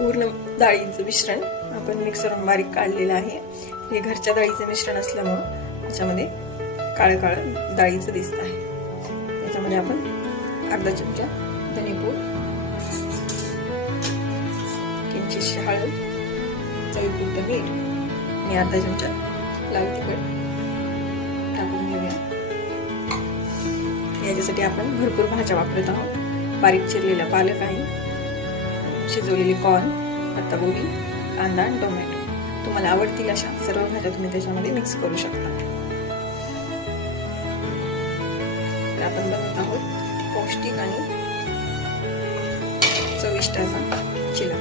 पूर्ण डाळींचं मिश्रण आपण मिक्सरवरून बारीक काढलेलं आहे। हे घरच्या डाळीचं मिश्रण असल्यामुळे त्याच्यामध्ये काळं काळं डाळीचं दिसत आहे। त्याच्यामध्ये आपण अर्धा चमचा धनेपूड, किंचितशी हळद, चवीपुरतं मीठ आणि अर्धा चमचा लाल तिखट टाकून घेऊया। याच्यासाठी आपण भरपूर भाज्या वापरत आहोत। बारीक चिरलेला पालक आहे, शिजवलेली कॉर्न, पत्ताकोबी, कांदा आणि टोमॅटो। तुम्हाला आवडतील अशा सर्व भाज्या तुम्ही त्याच्यामध्ये मिक्स करू शकता। तर आपण बनवत आहोत पौष्टिक आणि चविष्ट असा चिला।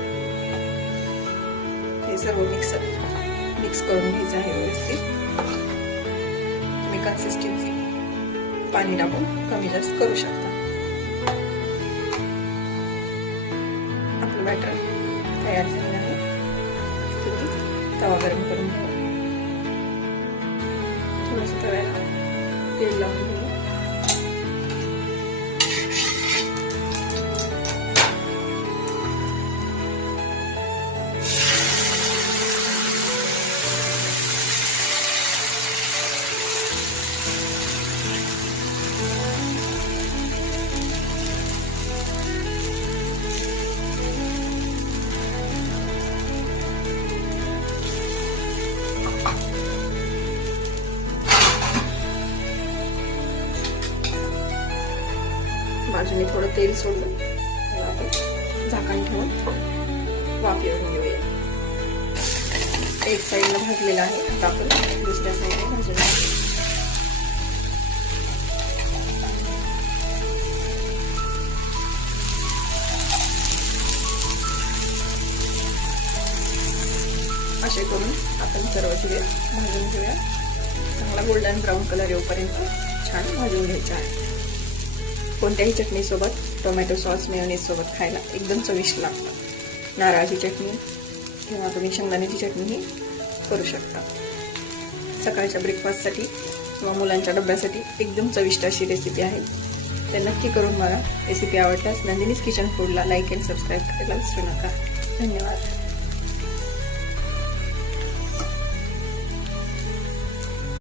हे सर्व मिक्स करून घ्यायचं आहे व्यवस्थित। तुम्ही कन्सिस्टन्सी पाणी टाकून कमी जास्त करू शकता। आपलं बॅटर तयार झालेलं आहे। तुम्ही तवा गरम करून घ्या, थोडंसं तव्याला तेल लावून घ्या। बाजूने थोडं तेल सोडलं, आपण झाकण ठेवून वाफ येऊन घेऊया। एक साईडला भाजलेला आहे, आता आपण दुसऱ्या साईडला भाजून घेऊया। असे करून आपण सर्व चिवड्या भाजून घेऊया। चांगला गोल्डन ब्राऊन कलर येऊपर्यंत छान भाजून घ्यायचा आहे। कोणत्याही चटणी सोबत, टोमॅटो सॉस, मेयोनीज सोबत खायला एकदम चविष्ट लागतं। नारळाची चटणी किंवा तुम्ही शेंगदाण्याची चटणीही करू शकता। सकाळच्या ब्रेकफास्टसाठी किंवा मुलांच्या डब्यासाठी एकदम चविष्ट अशी रेसिपी आहे। तर नक्की करून बघा। रेसिपी आवडल्यास नंदिनीज किचन फूडला लाईक अँड सबस्क्राईब करायला विसरू नका। धन्यवाद।